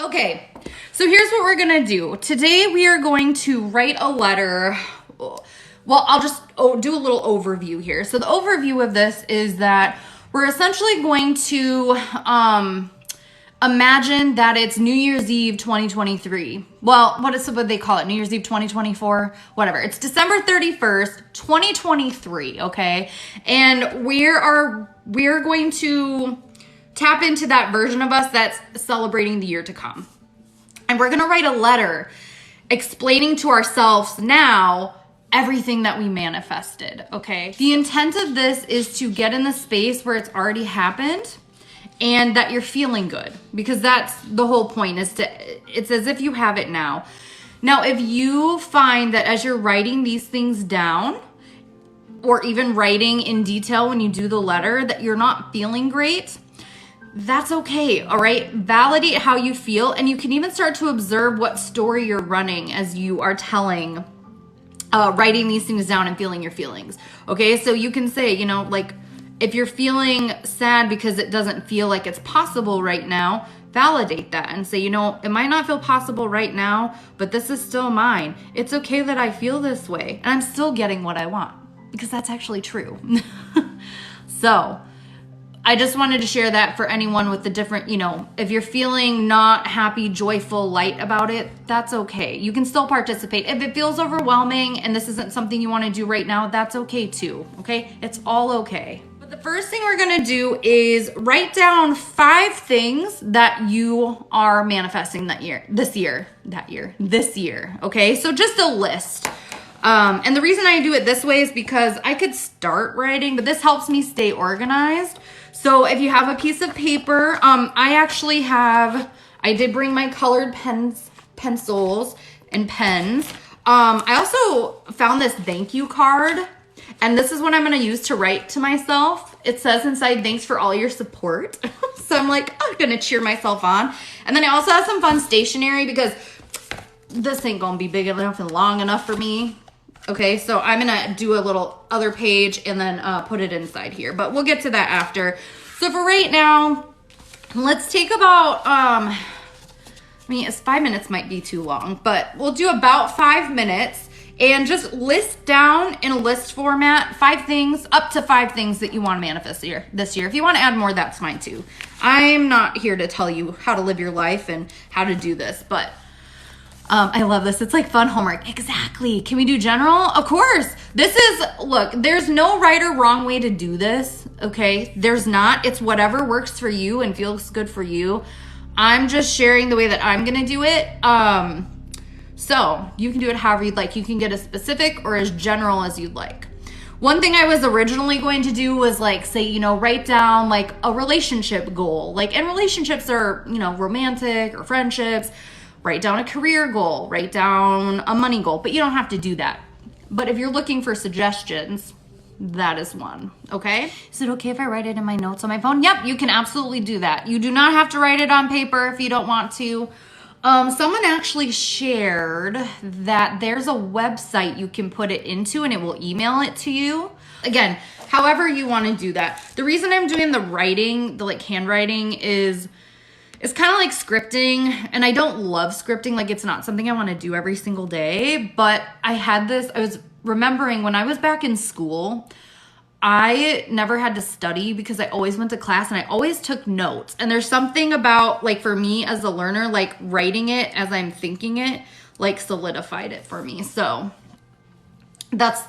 Okay, so here's what we're gonna do. Today we are going to write a letter. Well, I'll just do a little overview here. So the overview of this is that we're essentially going to imagine that it's New Year's Eve 2023. Well, what they call it? New Year's Eve 2024? Whatever. It's December 31st, 2023, okay? And we're going to tap into that version of us that's celebrating the year to come. And we're going to write a letter explaining to ourselves now everything that we manifested, okay? The intent of this is to get in the space where it's already happened and that you're feeling good, because that's the whole point, it's as if you have it now. Now, if you find that as you're writing these things down, or even writing in detail when you do the letter, that you're not feeling great, that's okay, all right? Validate how you feel, and you can even start to observe what story you're running as you are telling, writing these things down and feeling your feelings, okay? So you can say, like, if you're feeling sad because it doesn't feel like it's possible right now, validate that and say, it might not feel possible right now, but this is still mine. It's okay that I feel this way, and I'm still getting what I want, because that's actually true. So I just wanted to share that for anyone with the different, if you're feeling not happy, joyful, light about it, that's okay. You can still participate. If it feels overwhelming and this isn't something you want to do right now, that's okay too, okay? It's all okay. But the first thing we're going to do is write down 5 things that you are manifesting this year, okay? So just a list. And the reason I do it this way is because I could start writing, but this helps me stay organized. So if you have a piece of paper, I did bring my colored pencils and pens. I also found this thank you card, and this is what I'm going to use to write to myself. It says inside, thanks for all your support. So I'm like, I'm going to cheer myself on. And then I also have some fun stationery because this ain't going to be big enough and long enough for me. Okay, so I'm gonna do a little other page and then put it inside here, but we'll get to that after. So for right now, let's take about, 5 minutes might be too long, but we'll do about 5 minutes and just list down in a list format 5 things, up to 5 things that you want to manifest this year. If you want to add more, that's fine too. I'm not here to tell you how to live your life and how to do this, but I love this. It's like fun homework. Exactly. Can we do general? Of course. Look, there's no right or wrong way to do this, okay? There's not. It's whatever works for you and feels good for you. I'm just sharing the way that I'm going to do it. So you can do it however you'd like. You can get as specific or as general as you'd like. One thing I was originally going to do was write down like a relationship goal. And relationships are, romantic or friendships. Write down a career goal, write down a money goal, but you don't have to do that. But if you're looking for suggestions, that is one, okay? Is it okay if I write it in my notes on my phone? Yep, you can absolutely do that. You do not have to write it on paper if you don't want to. Someone actually shared that there's a website you can put it into and it will email it to you. Again, however you want to do that. The reason I'm doing the writing, the handwriting is, it's kind of like scripting, and I don't love scripting. It's not something I want to do every single day, but I was remembering when I was back in school, I never had to study because I always went to class and I always took notes. And there's something about, for me as a learner, writing it as I'm thinking it, solidified it for me. So that's,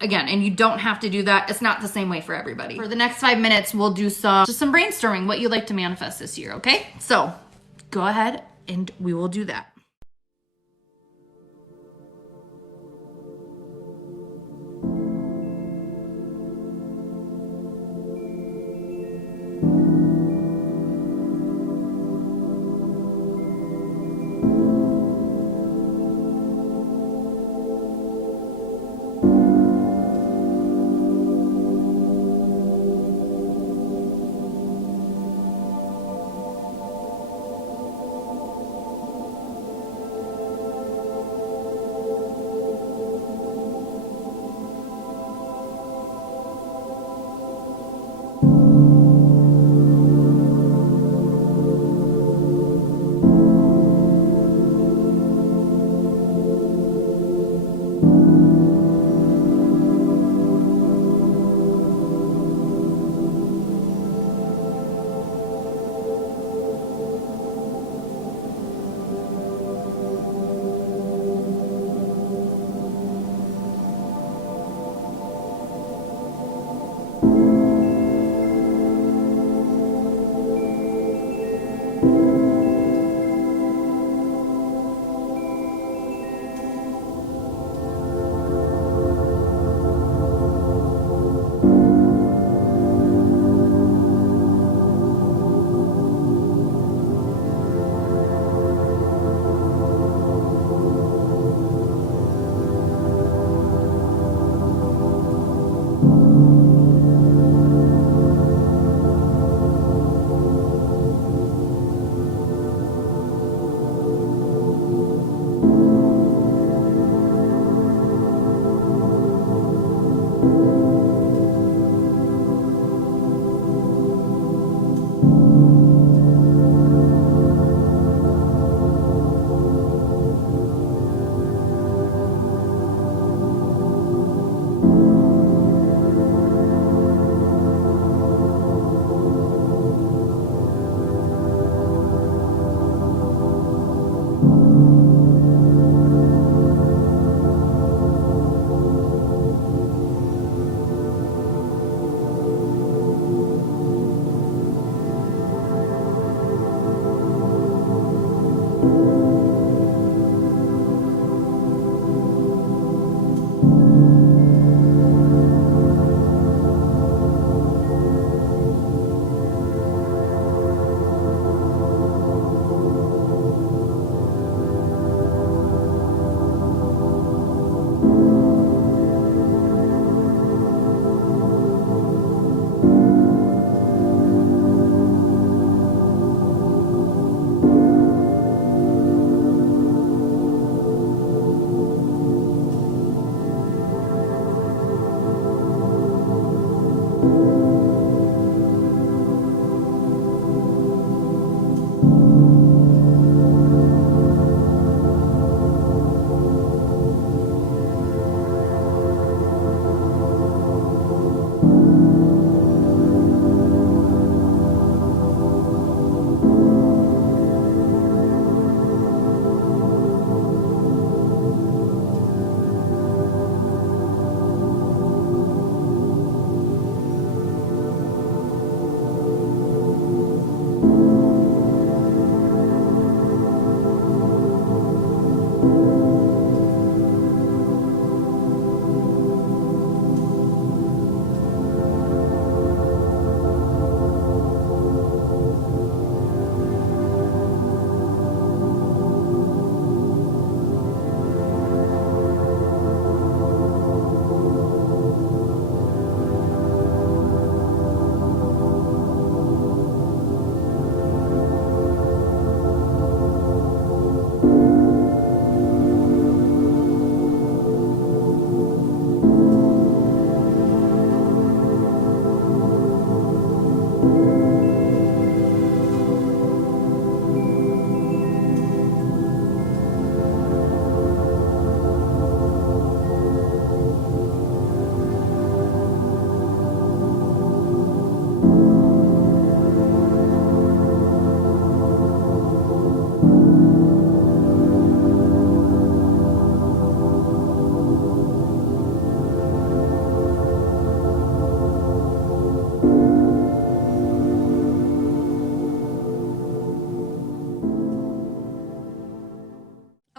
again, and you don't have to do that. It's not the same way for everybody. For the next 5 minutes, we'll do some brainstorming, what you'd like to manifest this year, okay? So go ahead and we will do that.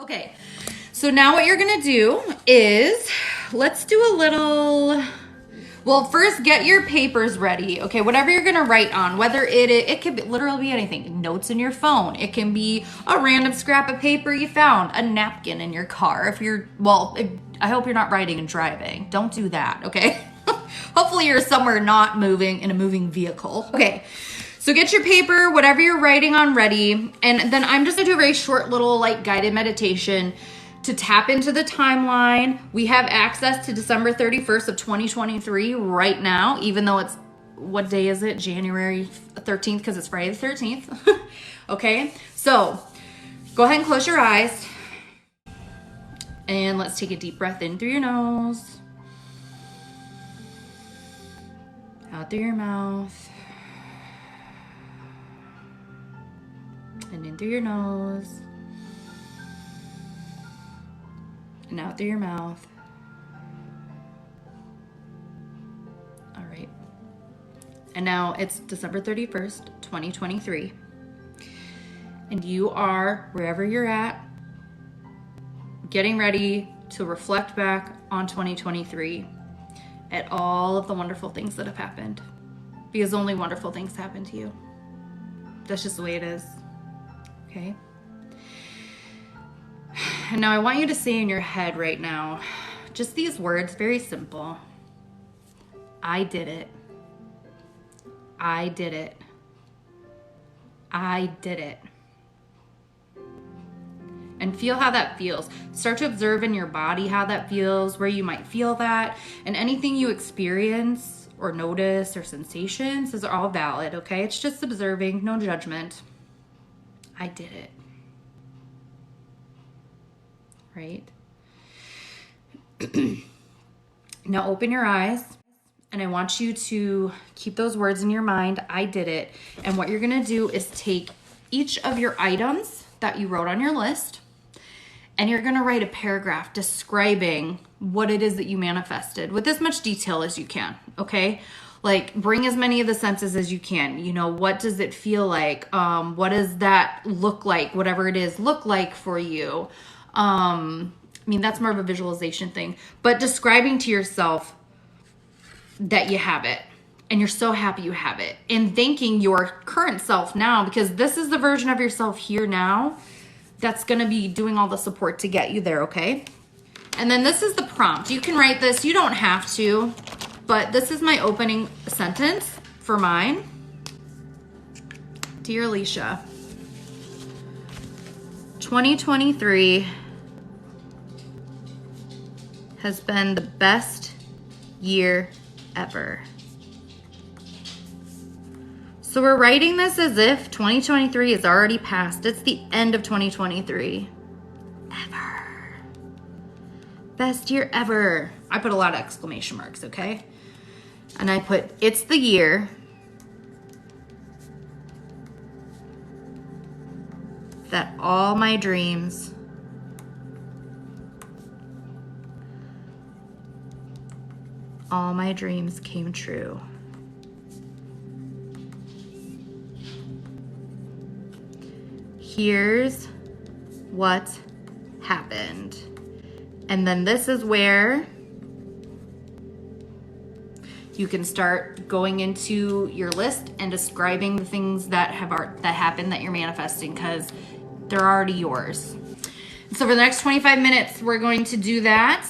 Okay, so now what you're gonna do is, let's do a little, well, first get your papers ready, okay? Whatever you're gonna write on, whether it could literally be anything. Notes in your phone. It can be a random scrap of paper you found, a napkin in your car. I hope you're not riding and driving. Don't do that, okay? Hopefully you're somewhere not moving in a moving vehicle. Okay, so get your paper, whatever you're writing on ready, and then I'm just gonna do a very short little like guided meditation to tap into the timeline. We have access to December 31st of 2023 right now, even though it's, what day is it? January 13th, because it's Friday the 13th. Okay, so go ahead and close your eyes. And let's take a deep breath in through your nose. Out through your mouth. And in through your nose. And out through your mouth. All right. And now it's December 31st, 2023. And you are, wherever you're at, getting ready to reflect back on 2023 at all of the wonderful things that have happened. Because only wonderful things happen to you. That's just the way it is. Okay? And now I want you to say in your head right now, just these words, very simple. I did it. I did it. I did it. And feel how that feels. Start to observe in your body how that feels, where you might feel that, and anything you experience or notice or sensations is all valid, okay? It's just observing, no judgment. I did it. Right? Now open your eyes, and I want you to keep those words in your mind. I did it. And what you're gonna do is take each of your items that you wrote on your list, and you're gonna write a paragraph describing what it is that you manifested with as much detail as you can, okay? Like, bring as many of the senses as you can. You know, what does it feel like? What does that look like? Whatever it is, look like for you. I mean, that's more of a visualization thing. But describing to yourself that you have it. And you're so happy you have it. And thanking your current self now, because this is the version of yourself here now that's going to be doing all the support to get you there, okay? And then this is the prompt. You can write this. You don't have to. But this is my opening sentence for mine. Dear Alicia, 2023 has been the best year ever. So we're writing this as if 2023 is already past. It's the end of 2023. Ever. Best year ever. I put a lot of exclamation marks, okay? And I put, it's the year that all my dreams came true. Here's what happened. And then this is where you can start going into your list and describing the things that happened that you're manifesting, because they're already yours. So for the next 25 minutes, we're going to do that.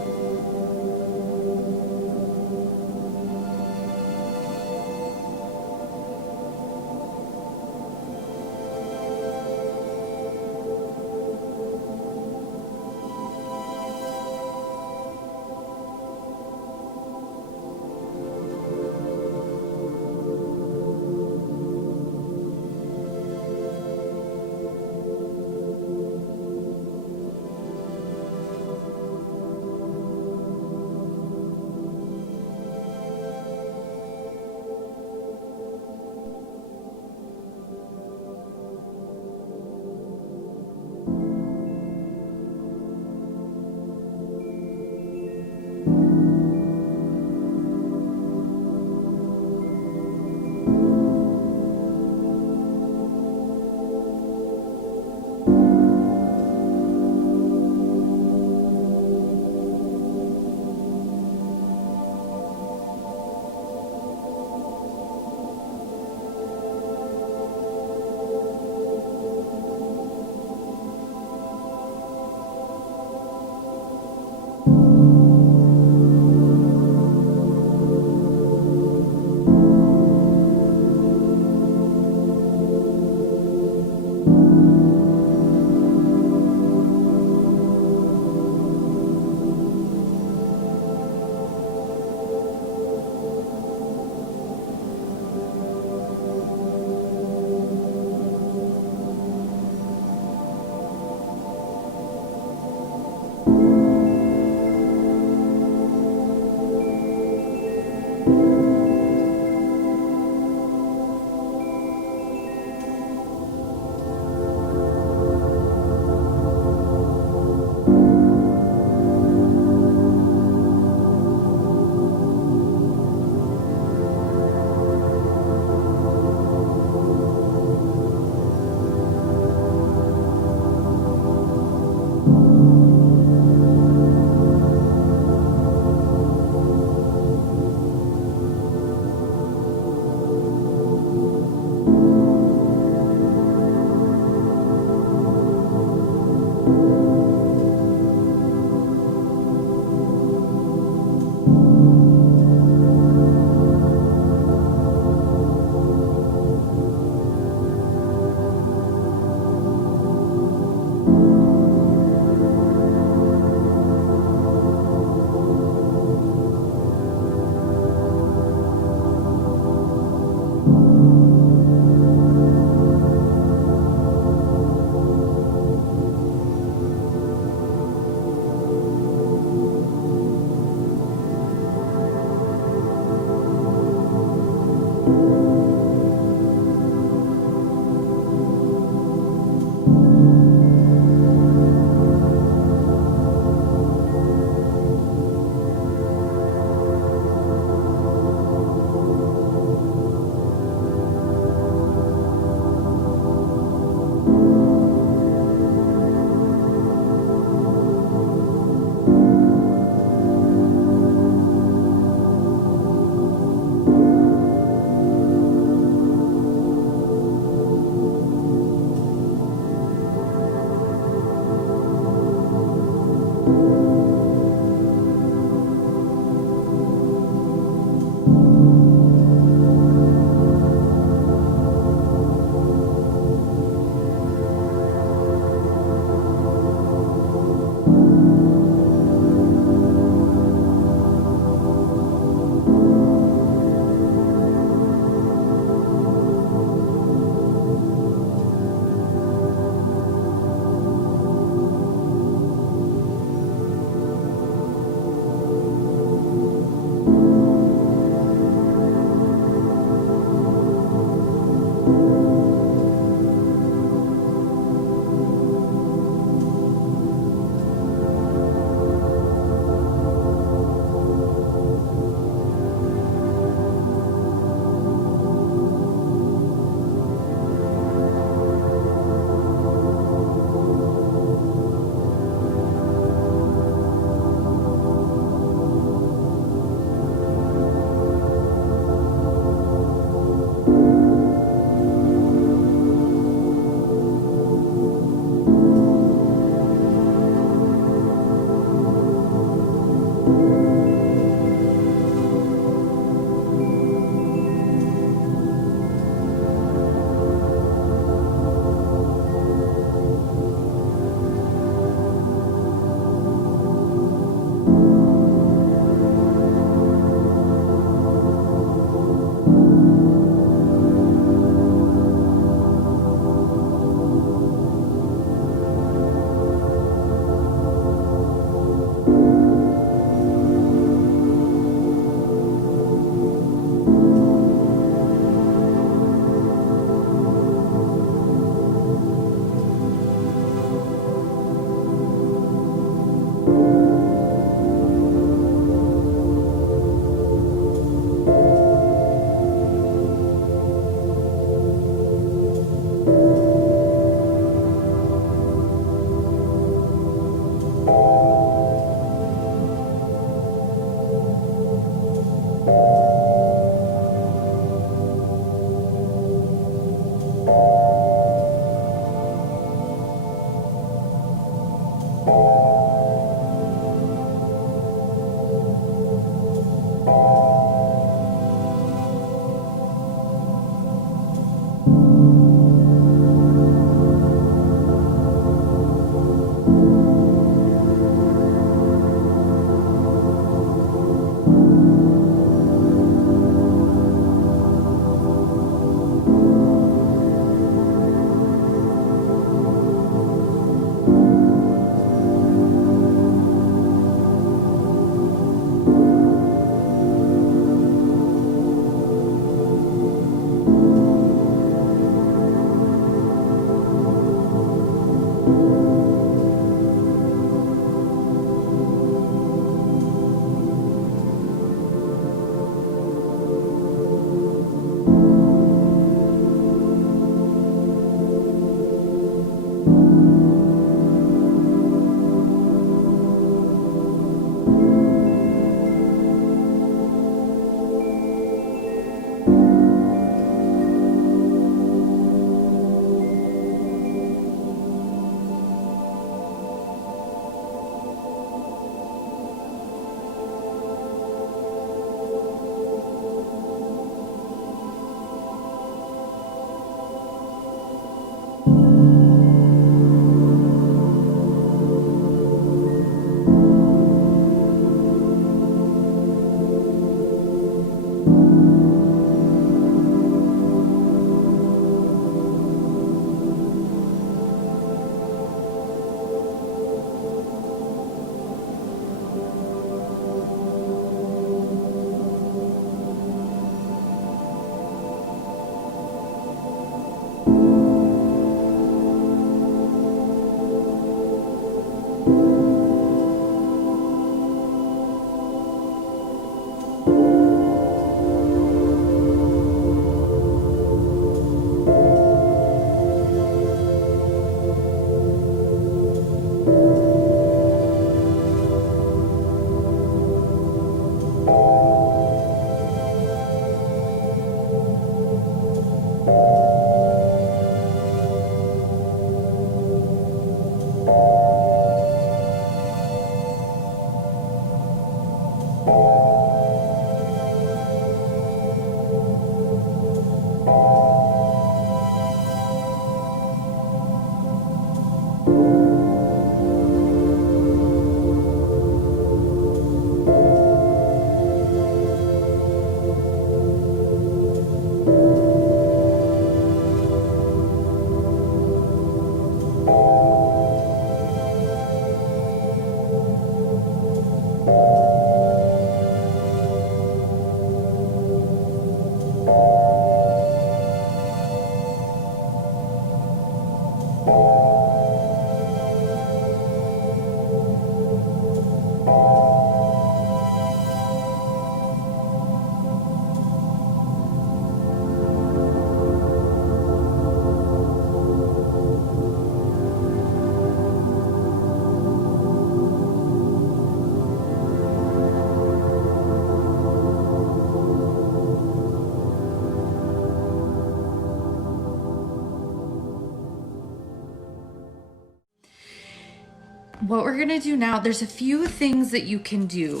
what we're gonna do now, there's a few things that you can do.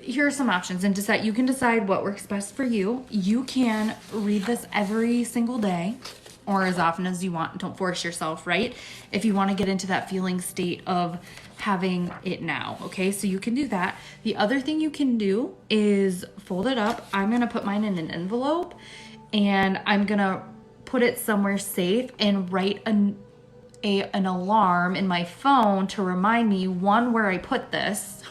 Here are some options, and you can decide what works best for you. You can read this every single day or as often as you want. Don't force yourself, right? If you want to get into that feeling state of having it now, okay? So you can do that. The other thing you can do is fold it up. I'm gonna put mine in an envelope, and I'm gonna put it somewhere safe and write an alarm in my phone to remind me, one, where I put this,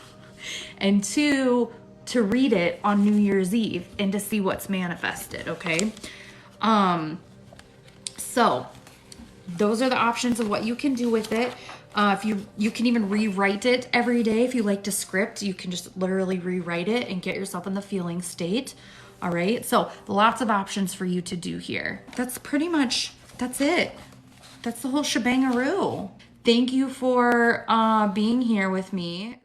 and two, to read it on New Year's Eve and to see what's manifested, okay? So those are the options of what you can do with it. If you can even rewrite it every day. If you like to script, you can just literally rewrite it and get yourself in the feeling state. All right, so lots of options for you to do here. That's pretty much, that's it. That's the whole shebangaroo. Thank you for being here with me.